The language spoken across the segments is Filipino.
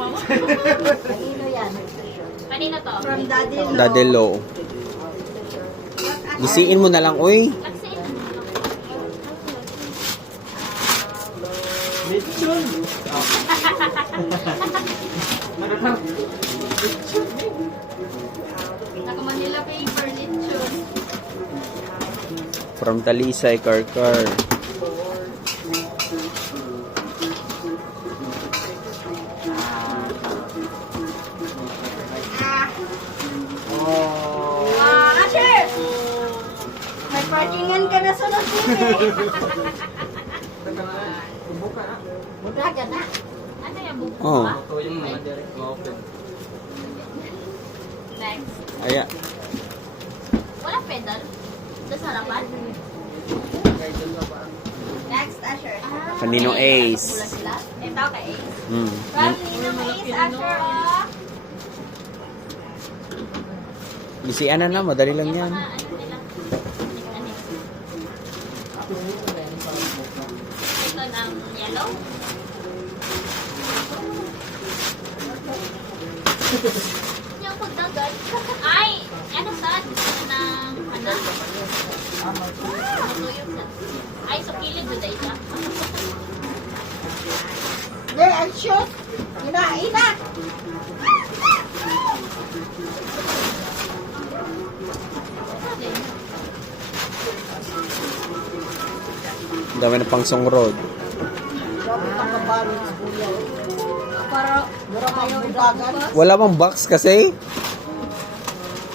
mama. Kanino yan? Kanino to? From Daddy Lo. Dadelo. Gisiin mo na lang, uy. Laksin. Lechon. Naka Manila paper, lechon. From Talisay, Karkar. Asher! May parkingan ka na sunod din eh. Buka ka na. Ano yung buko Oh. ba? Ito yung mga direct open. Next. Aya. Wala pedal? Sa harapan? Next, Asher. Kanino Ace? Sila. Ito kay Ace. Hmm. From Ninong Ace, Asher, oh. Gisian na, madali lang yan. Yung mga ano nila. Anik-anik. Ito ng yellow. Yung pagdagat. Ay! Ano saan? Ano ng ano? Ano yung sa... Ay, so kilid ba dahil siya? There, I'll shoot. Ina! Ang dami na pang song road. Sabi ka kabalance, kuya. Para... Mura kang budagan. Wala bang box kasi?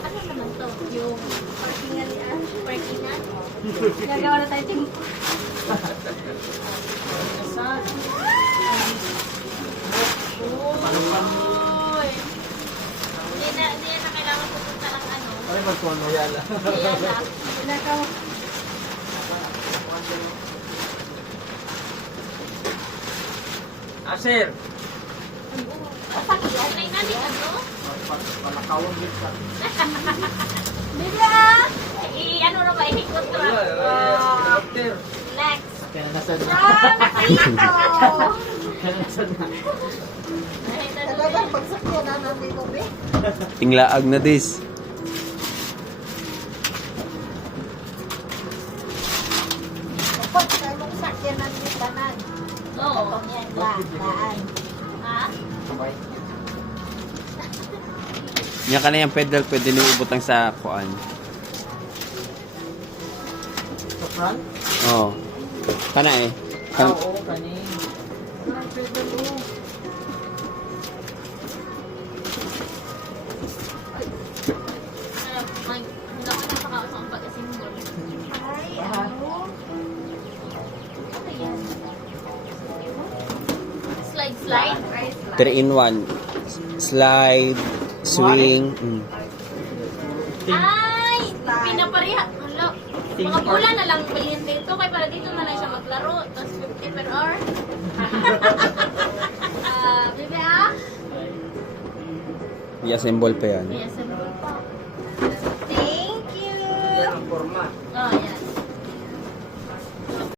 Ano naman to? Yung parkingan ni Ash? Parkingan? Gagawa na tayo ting... Uy! Hindi na kailangan pupunta lang ano. Ay, magkono yala. Hindi na. Asir! Pasakit yan. Ay, natin ano? Palakawang gift ka. Bila! Ano na ba? Ihikot ko lang. After. Next. Kaya nasad na. Nakito! Kaya nasad na. Talagang pagsakyan na namin ko, be. Tinglaag na dis. Kapag tayo mong sakyan na namin tanan. Oo. Itong yan, daan. Ha? Sabay. Yan ka na yung pedal, pwede na ibutang sa kuan. Sa front? Oo. Kana eh. Kan Oo, kanin. Ay, pedal mo. Hindi ako napakausap ang pag-asimbol. Ay, ano? Ano yan? Slide? 3 in 1. Slide, swing. Mm. Ay! Pinapareha. Hala. Mga bola na lang palihin dito. Kaya para dito na lang siya maglaro. Tapos 50 per hour. Bibi ah? I-assemble pa yan. Yes,